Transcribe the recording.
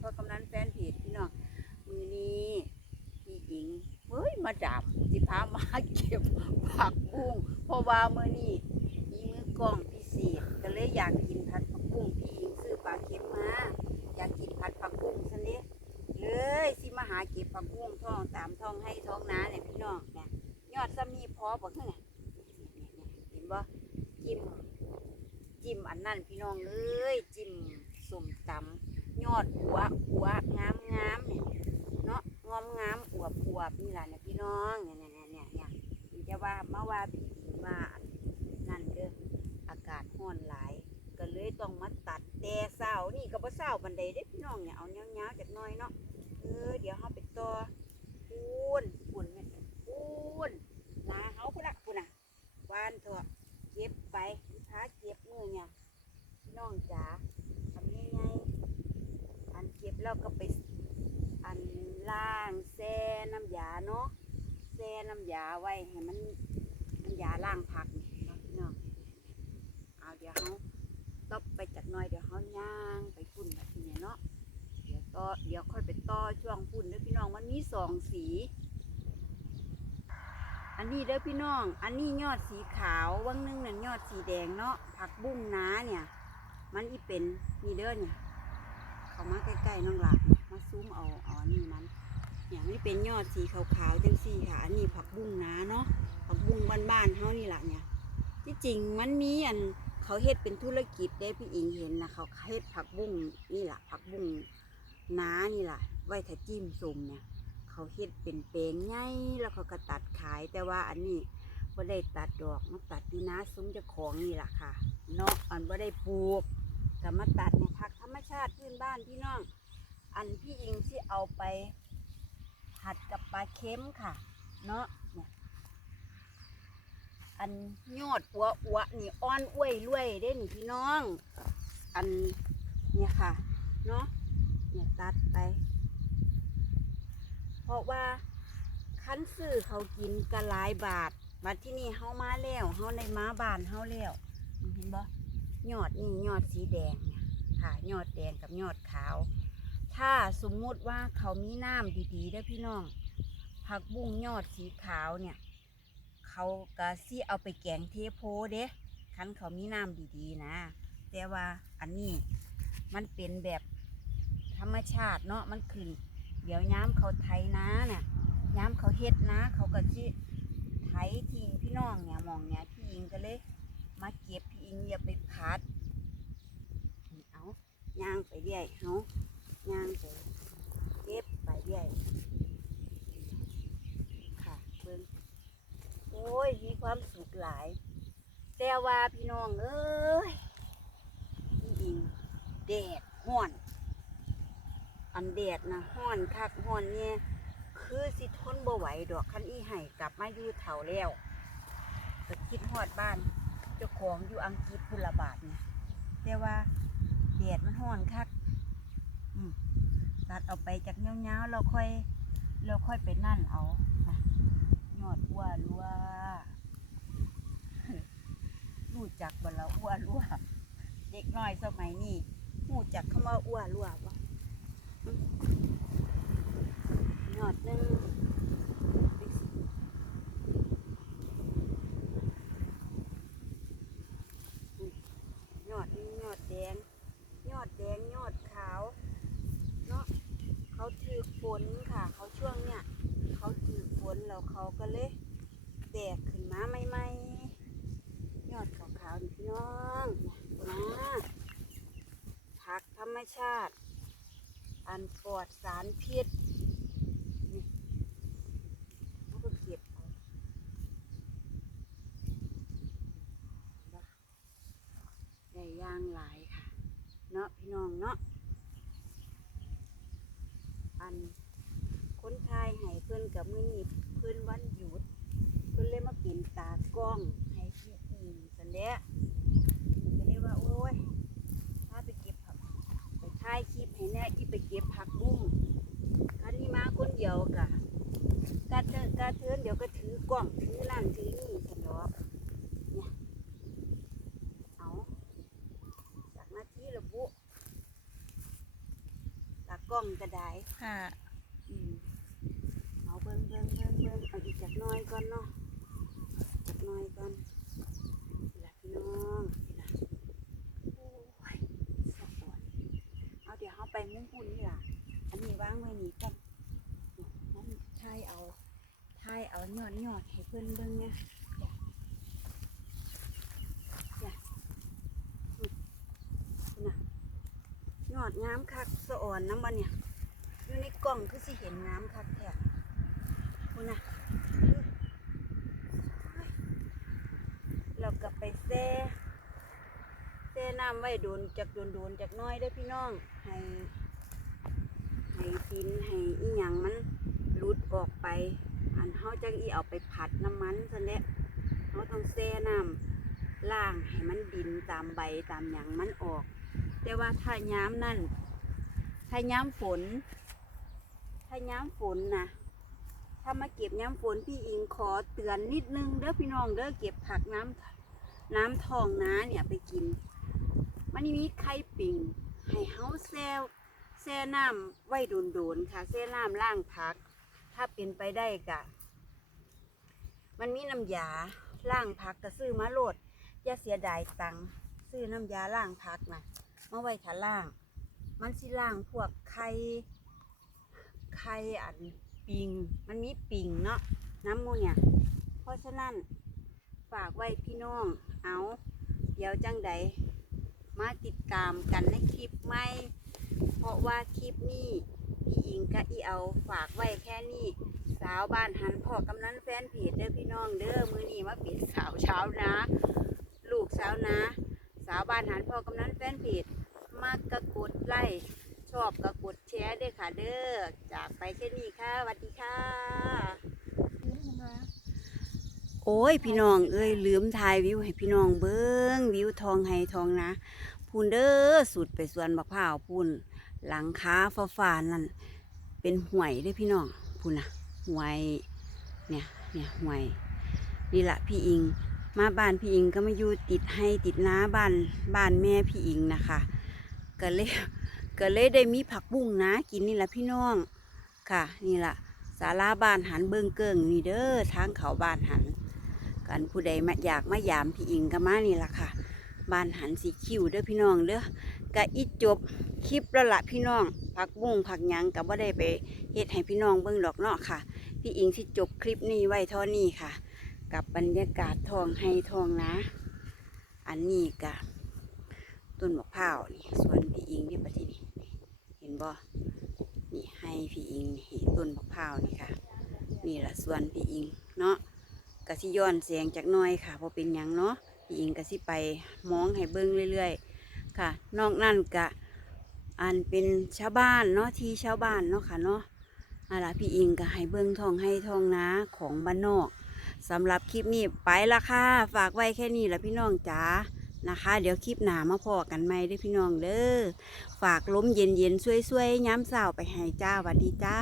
พ่อกำนันแฟนเพจพี่น้องมือนี้พี่หญิงเฮ้ยมาดับสิพามาเก็บผักบุ้งเพราะว่ามือนี้มีมือกล้องพิเศษก็เลยอยากกินผัดผักบุ้งพี่หญิงซื้อปลาเค็มมาอยากกินผัดผักบุ้งซะเนี่ยเลยสิมาหาเก็บผักบุ้งท้องตามท้องให้ท้องน้าเนี่ยพี่น้องเนี่ยยอดซ้ำนี้พอบ่คือเนี่ยเห็นบ่จิ้มจิ้มอันนั้นพี่น้องเลยจิ้มสมตำ อดหัวหัวงามงามเนี่ยเนาะงอมงามอวบอวบนี่แหละเนี่ยพี่น้องเนี่ยเนี่ยเนี่ยเนี่ยจะว่ามาว่าพี่ว่านั่นเด้ออากาศร้อนหลาย ก็เลยต้องมาตัดแต่เศร้านี่ก็บ่เศร้าบันไดเด้พี่น้องเนี่ยเอาเงี้ยวๆจักหน่อยเนาะเออเดี๋ยวเฮาไปต่อปูนปูนแม่นปูนนาเฮาพุ่นละพุ่นน่ะวานเถอะเก็บไปพาเก็บมือเนี่ยพี่น้องจ๋า เก็บแล้วก็ไปอันล่างแซ่น้ำยาเนาะแซ่น้ำยาไว้ให้มันน้ำยาล้างผักนี่เนาะพี่น้องเอาเดี๋ยวเขาตบไปจากหน้อยเดี๋ยวเขาย่างไปพุ่นแบบนี้เนาะเดี๋ยวต่อเดี๋ยวค่อยไปต่อช่วงพุ่นเด้อพี่น้องมันมีสองสี อันนี้เด้อพี่น้อง อันนี้ยอดสีขาววังหนึงนั่นยอดสีแดงเนาะผักบุ้งน้าเนี่ย มันอีเป็นนี่เด้อเนี่ย เขามาใกล้ๆน้องหลานมาซูมเอาอาอันนี้มันเนี่ยนี่เป็นยอดสีขาวๆจังสี่ค่ะ อันนี้ผักบุ้งน้าเนาะผักบุ้งบ้านๆเฮานี่แหละเนี่ยที่จริงมันมีอันเขาเฮ็ดเป็นธุรกิจได้พี่อิงเห็นนะเขาเฮ็ดผักบุ้งนี่แหละผักบุ้งน้านี่แหละไว้ถ้าจิ้มสุ่มเนี่ยเขาเฮ็ดเป็นแปลงใหญ่แล้วเขาก็ตัดขายแต่ว่าอันนี้บ่ได้ตัดดอกมาตัดที่น้าซุ้มจ้าของนี่แหละค่ะเนาะอันบ่ได้ปลูก ก็มาตัดเนี่ยผักธรรมชาติพื้นบ้านพี่น้อง อันพี่อิงที่เอาไปผัดกับปลาเค็มค่ะ เนาะเนี่ยอันยอดปัวอัวนี่อ่อนอ้วยรวยเด้นี่พี่น้อง อันเนี่ยค่ะเนาะเนี่ยตัดไป เพราะว่าคันซื้อเขากินก็หลายบาทมาที่นี่เฮามาแล้วเฮาในม้าบานเฮาแล้วเห็นบ่ ยอดนี่ยอดสีแดงค่ะยอดแดงกับยอดขาว ถ้าสมมุติว่าเขามีน้ำดีๆเด้พี่น้อง ผักบุ้งยอดสีขาวเนี่ย เขาก็สิเอาไปแกงเทโพเด้คันเขามีน้ำดีๆนะ แต่ว่าอันนี้มันเป็นแบบธรรมชาติเนาะมันขึ้น เดี๋ยวย้ำเขาไถนาเนี่ยย้ำเขาเฮ็ดนาเขาก็สิไถทิ้งพี่น้องเนี่ยมองเนี่ยพี่อิงก็เลยมาเก็บ ไปพัดเอาย่างไปเรื่อยเอาย่างไปเก็บไปเรื่อยค่ะเบิ่งโอ้ยมีความสุขหลาย แต่ว่าพี่น้องเอ้ยพี่อิงแดดห้อน อันแดดนะห้อนคักห้อนเนี่ยคือสิทนบ่ไหวดอกคันอีไห้กลับมาอยู่เถ่าแล้วก็คิดฮอดบ้าน เจ้าของอยู่อังกฤษพุนละบาทเนี่ยแต่ว่าแดดมันห้อนคักตัดเอาไปจากเงาๆเราค่อย เราค่อยไปนั่นเอานะยอดอ้วรัวรู้จักบ่ละอ้วรัวเด็กน้อยสมัยนี้รู้จักคำว่าอ้วรัวบ่ หยอดหนึ่งหยอดหนึ่งหยอดแดงหยอดแดงหยอดขาวเนาะเขาถือฝนค่ะ เขาช่วงเนี้ยเขาถือฝนแล้ว เขาก็เลยแตกขึ้นมาใหม่ๆยอดขาวๆนี่พี่น้องนะผักธรรมชาติ อันปลอดสารพิษนี่เขาก็เก็บเอาได้ย่างหลายค่ะ เนาะพี่น้องเนาะอันคนไทยให้เพื่อนกับมือนี้ เพื่นวันหยุดเพื่อนเลยมาเป็นตากล้องให้พี่อิงสันเดะก็เลยว่าโอ้ยถ้าไปเก็บผักไปถ่ายคลิปให้แน่ที่ไปเก็บผักบุ้งคันนี้มาคนเดียวกะกาเทินกาเทินเดี๋ยวก็ถือกล้องถือนั่นถือนี่สันดอกเนี่ยเอาจากหน้าที่ระบุตาก กล้องก็ได้ ค่ะ อืมเอาเบิ่งเบิ่งเบิ่งเบิ่งเอาอีกจักห น้อยก่อนเนาะจักหน้อยก่อนนี่ล่ะพี่น้องนี่ล่ะโอ้ยสะอ่อนเอาเดี๋ยวเอาไปมุ่งปุ่นนี่ล่ะอันนี้วางไว้นี่ก่อนน้องทายเอาทายเอายอดยอดให้เพื่อนเบิ่งเนี่ยจ้ะจ้ะอืมนี่น่ะยอดงามคักสะอ่อนน้ำมันเนี่ยอยู่ในกล่องคือสิเห็นน้ำคักแท้คุณน่ะเรากลับไป แซ่แซ่น้ำไว้โดนจากโดนโดนจากน้อยเด้พี่น้อง ให้ ให้ดินให้อีหยังมันหลุดออกไป อันเฮาจังอีเอาไปผัดน้ำมันซะแหละเฮาต้องแซ่น้ำล่างให้มันดินตามใบตามหยังมันออก แต่ว่าถ้าย้ำนั่น ถ้าย้ำฝน ถ้าย้ำฝนนะถ้ามาเก็บย้ำฝนพี่อิงขอเตือนนิดนึงเด้อพี่น้องเด้อเก็บผักน้ำ น้ำทองน้าเนี่ยไปกิน มันมีไข่ปิ่งให้เฮาแซวแซ่น้ำไว้โดนๆค่ะแซ่น้ำล่างผัก ถ้าเป็นไปได้กะ มันมีน้ำยาล่างผักก็ซื้อมาโหลดอย่าเสียดายตังค์ซื้อน้ำยาล่างผักนะมาไว้ถ้าล่าง มันสิล่างพวกไข่ไข่อันปิง มันมีปิงเนาะน้ำมูเนี่ย เพราะฉะนั้น ฝากไว้พี่น้อง เอาเดี๋ยวจังใดมาติดตามกันในคลิปใหม่ เพราะว่าคลิปนี้พี่อิงกะอีเอาฝากไว้แค่นี้ สาวบ้านหันพ่อกำนันแฟนเพจเด้อพี่น้องเด้อมือนี้มาเป็นสาวเช้านะ ลูกสาวนะ สาวบ้านหันพ่อกำนันแฟนเพจมากกะกดไลค์ชอบกะกดแชร์ด้วยค่ะเด้อจากไปแค่นี้ค่ะสวัสดีค่ะ อ้ยพี่น้องเอ้ยลืมถ่ายวิวให้พี่น้องเบิ้งวิวทองไฮทองนะพูนเด้อสุดไปสวนบักพร้าวพูนหลังคาฟ้าฟ้านั่นเป็นห่วยเด้พี่น้องพูนนะห่วยเนี่ยเนี่ยห่วยนี่แหละพี่อิง มาบ้านพี่อิงก็มาอยู่ติดให้ติดน้าบ้านบ้านแม่พี่อิงนะคะก็เลยก็เลยได้มีผักบุ้งนะกินนี่แหละพี่น้องค่ะ นี่แหละศาลาบ้านหันเบิงเกิงนี่เด้อทางเขาบ้านหัน กันผู้ใดมาอยากมายามพี่อิงก็มานี่ล่ะค่ะบ้านหันสีคิวเด้อพี่น้องเด้อกะอีจบคลิปแล้วละพี่น้องผักบุ้งผักหยังก็บ่ได้ไปเฮ็ดให้พี่น้องเบิ่งดอกเนาะค่ะ พี่อิงสิจบคลิปนี้ไว้เท่านี้ค่ะ กับบรรยากาศทองให้ทองนะ อันนี้กะต้นมะพร้าวนี่สวนพี่อิงนี่ปะที่นี่เห็นบ่นี่ให้พี่อิงนี่ต้นมะพร้าวนี่ค่ะ นี่แหละสวนพี่อิงเนาะ กะสิย้อนเสียงจากน้อยค่ะพอเป็นหยังเนาะพี่อิงกะสิไปมองให้เบิ้งเรื่อย ๆ ค่ะ นอกนั่นกะอันเป็นชาวบ้านเนาะที่ชาวบ้านเนาะค่ะเนาะอะไรพี่อิงก็ให้เบิ้งทองให้ทองนะของบ้านนอกสำหรับคลิปนี้ไปละค่ะฝากไว้แค่นี้ละพี่น้องจ๋านะคะ เดี๋ยวคลิปหนามาพอกันใหม่ด้พี่น้องเด้อฝากล้มเย็นๆช่วยๆย้ำเสาไปให้จ้าวัดดีจ้า